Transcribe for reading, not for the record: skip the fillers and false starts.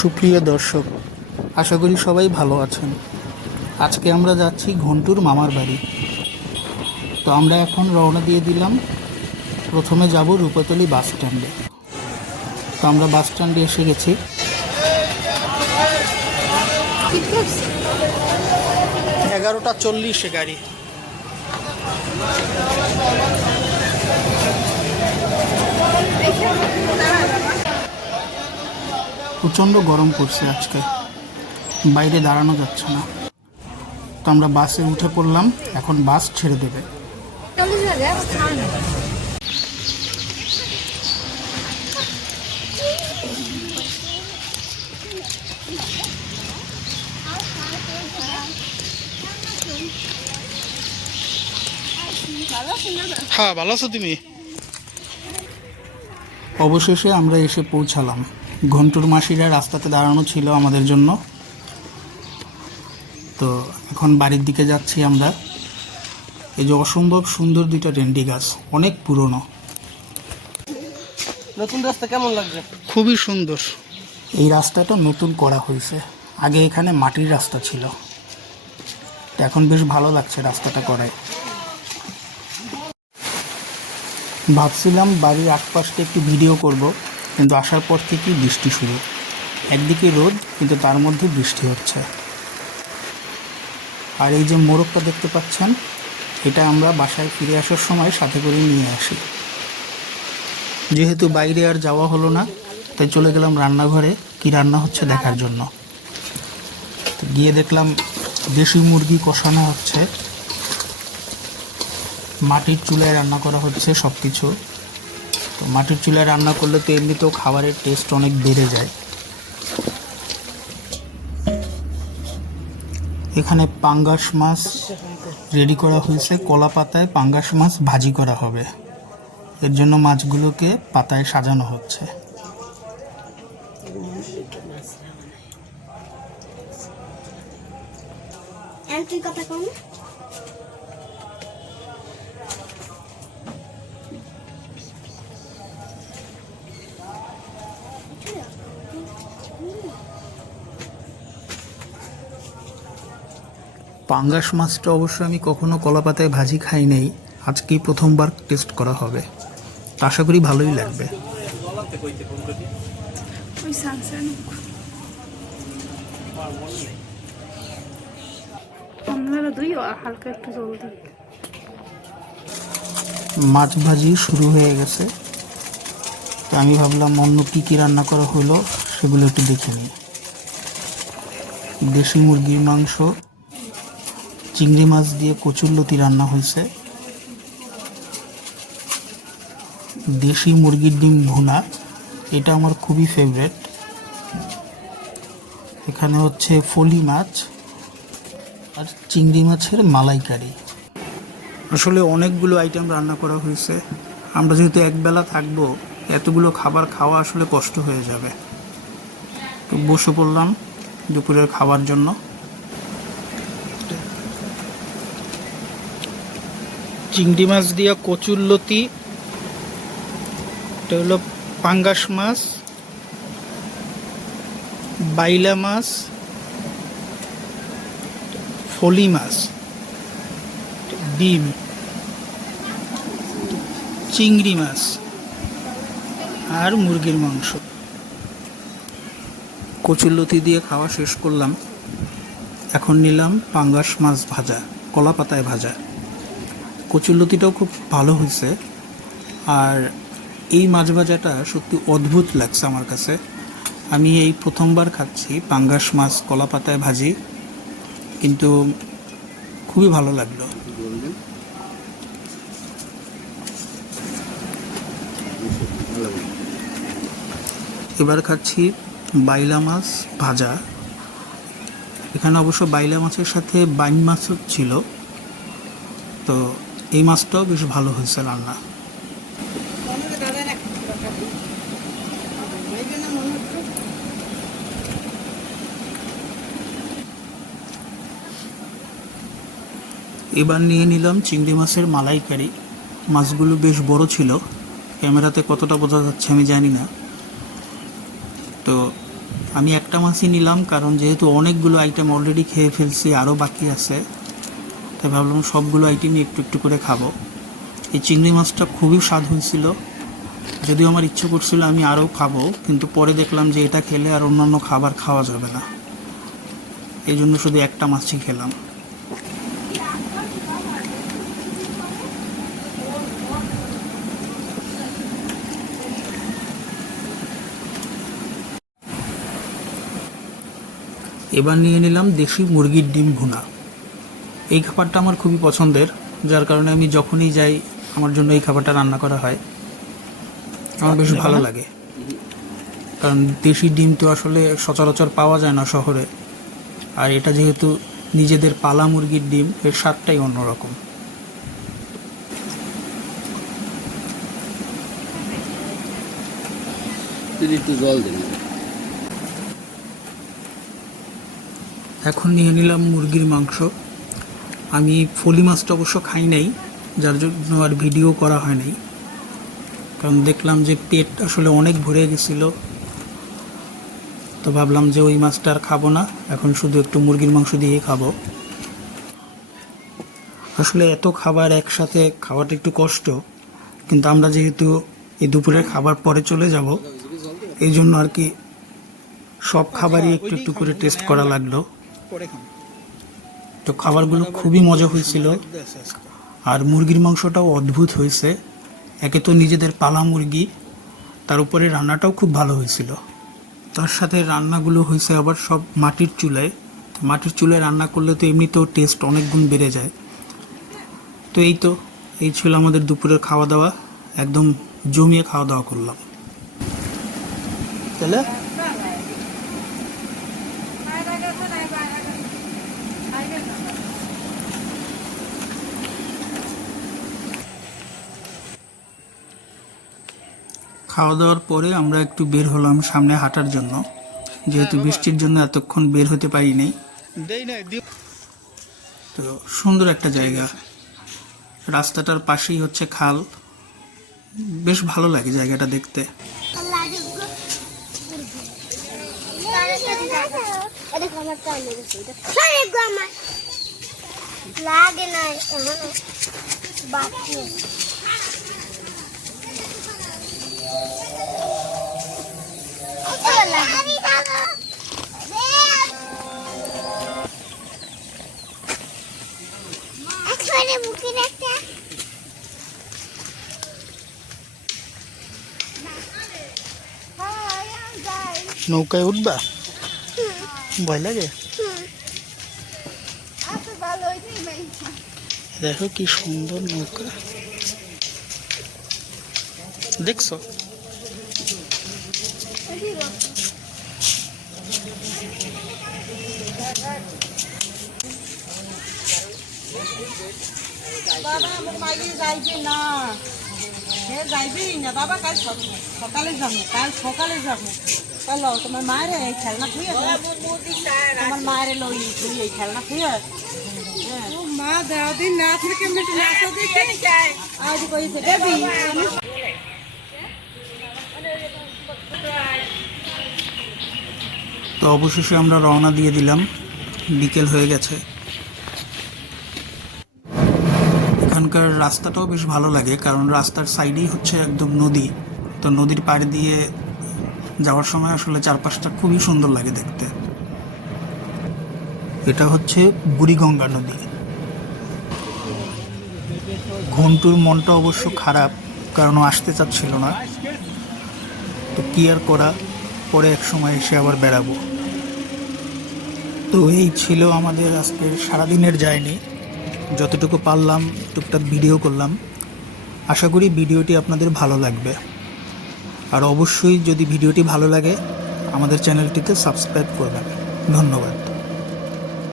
সুপ্রিয় দর্শক, আশা করি সবাই ভালো আছেন। আজকে আমরা যাচ্ছি ঘন্টুর মামার বাড়ি। তো আমরা এখন রওনা দিয়ে দিলাম। প্রথমে যাব রূপাতলি বাস স্ট্যান্ডে। তো আমরা বাস স্ট্যান্ডে এসে গেছি। 11:40 গাড়ি। প্রচণ্ড গরম পড়ছে আজকে, বাইরে দাঁড়ানো যাচ্ছে না। তো আমরা বাসে উঠে পড়লাম, এখন বাস ছেড়ে দেবে। হ্যাঁ, ভালো আছো তুমি? অবশেষে আমরা এসে পৌঁছালাম। ঘন্টুর মাসিরা রাস্তাতে দাঁড়ানো ছিল আমাদের জন্য। তো এখন বাড়ির দিকে যাচ্ছি আমরা। এই যে অসম্ভব সুন্দর দুইটা রেন্ডি গাছ, অনেক পুরনো। নতুন রাস্তা কেমন লাগছে? খুবই সুন্দর। এই রাস্তাটা নতুন করা হয়েছে, আগে এখানে মাটির রাস্তা ছিল। এখন বেশ ভালো লাগছে রাস্তাটা করায়। ভাবছিলাম বাড়ির আশপাশটা একটু ভিডিও করব, কিন্তু আসার পর থেকেই বৃষ্টি শুরু। একদিকে রোদ, কিন্তু তার মধ্যে বৃষ্টি হচ্ছে। আর এই যে মোরগটা দেখতে পাচ্ছেন, এটা আমরা বাসায় ফিরে আসার সময় সাথে করে নিয়ে আসি। যেহেতু বাইরে আর যাওয়া হলো না, তাই চলে গেলাম রান্নাঘরে কি রান্না হচ্ছে দেখার জন্য। তো গিয়ে দেখলাম দেশি মুরগি কষানো হচ্ছে, মাটির চুলায় রান্না করা হচ্ছে সব কিছু। তো মাটির চুলায় রান্না করলে তো এমনিতেও খাবারের টেস্ট অনেক বেড়ে যায়। এখানে পাঙ্গাস মাছ রেডি করা হয়েছে, কলা পাতায় পাঙ্গাস মাছ ভাজি করা হবে। এর জন্য মাছগুলোকে পাতায় সাজানো হচ্ছে। পাঙ্গাস মাছটা অবশ্য আমি কখনো কলা পাতায় ভাজি খাই নাই, আজকেই প্রথমবার টেস্ট করা হবে। তো আশা করি ভালোই লাগবে। মাছ ভাজি শুরু হয়ে গেছে। তো আমি ভাবলাম অন্য কী কী রান্না করা হলো সেগুলো একটু দেখে নিই। দেশি মুরগির মাংস, চিংড়ি মাছ দিয়ে কচুরলতি রান্না হয়েছে, দেশি মুরগির ডিম ভুনা, এটা আমার খুবই ফেভারেট। এখানে হচ্ছে ফলি মাছ আর চিংড়ি মাছের মালাইকারি। আসলে অনেকগুলো আইটেম রান্না করা হয়েছে। আমরা যেহেতু একবেলা থাকবো, এতগুলো খাবার খাওয়া আসলে কষ্ট হয়ে যাবে। তো বসে পড়লাম দুপুরের খাবার জন্য। চিংড়ি মাছ দিয়া কচুরলতি, এটা হলো পাঙ্গাস মাছ, বাইলা মাছ, ফলি মাছ, ডিম, চিংড়ি মাছ আর মুরগির মাংস। কচুরলতি দিয়ে খাওয়া শেষ করলাম। এখন নিলাম পাঙ্গাস মাছ ভাজা, কলা পাতায় ভাজা। কচুরলতিটাও খুব ভালো হয়েছে। আর এই মাছ ভাজাটা সত্যি অদ্ভুত লাগছে আমার কাছে। আমি এই প্রথমবার খাচ্ছি পাঙ্গাস মাছ কলা পাতায় ভাজি, কিন্তু খুবই ভালো লাগলো। এবার খাচ্ছি বাইলা মাছ ভাজা। এখানে অবশ্য বাইলা মাছের সাথে বাইন মাছও ছিল। তো এই মাছটাও বেশ ভালো হয়েছে রান্না। এবার নিয়ে নিলাম চিংড়ি মাছের মালাইকারি। মাছগুলো বেশ বড় ছিল, ক্যামেরাতে কতটা বোঝা যাচ্ছে আমি জানি না। তো আমি একটা মাছই নিলাম, কারণ যেহেতু অনেকগুলো আইটেম অলরেডি খেয়ে ফেলছি, আরও বাকি আছে, তাই ভাবলাম সবগুলো আইটেমই একটু একটু করে খাবো। এই চিংড়ি মাছটা খুবই স্বাদ হয়েছিল, যদিও আমার ইচ্ছে করছিল আমি আরও খাবো, কিন্তু পরে দেখলাম যে এটা খেলে আর অন্যান্য খাবার খাওয়া যাবে না, এই জন্য শুধু একটা মাছই খেলাম। এবার নিয়ে নিলাম দেশি মুরগির ডিম ভুনা। এই খাবারটা আমার খুবই পছন্দের, যার কারণে আমি যখনই যাই আমার জন্য এই খাবারটা রান্না করা হয়। আমার বেশ ভালো লাগে, কারণ দেশি ডিম তো আসলে সচরাচর পাওয়া যায় না শহরে, আর এটা যেহেতু নিজেদের পালা মুরগির ডিম, এর স্বাদটাই অন্যরকম। একটু জল দিন। এখন নিয়ে নিলাম মুরগির মাংস। আমি ফলি মাছটা অবশ্য খাই নাই, যার জন্য আর ভিডিও করা হয় নাই, কারণ দেখলাম যে পেট আসলে অনেক ভরে গেছিলো, তো ভাবলাম যে ওই মাছটা আর খাবো না, এখন শুধু একটু মুরগির মাংস দিয়েই খাবো। আসলে এত খাবার একসাথে খাওয়াটা একটু কষ্ট, কিন্তু আমরা যেহেতু এই দুপুরের খাবার পরে চলে যাব, এই জন্য আর কি সব খাবারই একটু একটু করে টেস্ট করা লাগলো। তো খাবারগুলো খুবই মজা হয়েছিল, আর মুরগির মাংসটাও অদ্ভুত হয়েছে। একে তো নিজেদের পালা মুরগি, তার উপরে রান্নাটাও খুব ভালো হয়েছিল। তার সাথে রান্নাগুলো হয়েছে আবার সব মাটির চুলায়। মাটির চুলায় রান্না করলে তো এমনিতেও টেস্ট অনেক গুণ বেড়ে যায়। তো এই ছিল আমাদের দুপুরের খাওয়া দাওয়া, একদম জমিয়ে খাওয়া দাওয়া করলাম। তাহলে খাওয়া দাওয়ার পরে আমরা একটু বের হলাম সামনে হাঁটার জন্য, যেহেতু বৃষ্টির জন্য এতক্ষণ বের হতে পারিনি। তো সুন্দর একটা জায়গা, রাস্তাটার পাশেই হচ্ছে খাল, বেশ ভালো লাগে জায়গাটা দেখতে। নৌকায় উঠবা? ভয় লাগে? দেখো কি সুন্দর নৌকা, দেখছো? বাবা আমার মাইকে যাইবে না, সে যাইবেই না বাবা, কাল সকালে যাবো, কাল সকালে যাবো। চলো তোমার মায়ের এই খেলনা খুঁয়ে, তোমার মায়ের লই তুই এই খেলনা খুঁয়ে। মা দেওয়া দিন না থেকে আজ কইছে দেবি। তো অবশেষে আমরা রওনা দিয়ে দিলাম, বিকেল হয়ে গেছে। এখানকার রাস্তাটাও বেশ ভালো লাগে, কারণ রাস্তার সাইডেই হচ্ছে একদম নদী, তো নদীর পাড়ে দিয়ে যাওয়ার সময় আসলে চারপাশটা খুবই সুন্দর লাগে দেখতে। এটা হচ্ছে বুড়িগঙ্গা নদী। ঘন্টুর মনটা অবশ্য খারাপ, কারণ ও আসতে চাচ্ছিল না, তো কি আর করা, পরে এক সময় এসে আবার বেড়াবো। তো এই ছিল আমাদের আজকের সারাদিনের জার্নি, যতটুকু পারলাম টুকটাক ভিডিও করলাম। আশা করি ভিডিওটি আপনাদের ভালো লাগবে, আর অবশ্যই যদি ভিডিওটি ভালো লাগে আমাদের চ্যানেলটিতে সাবস্ক্রাইব করবেন। ধন্যবাদ।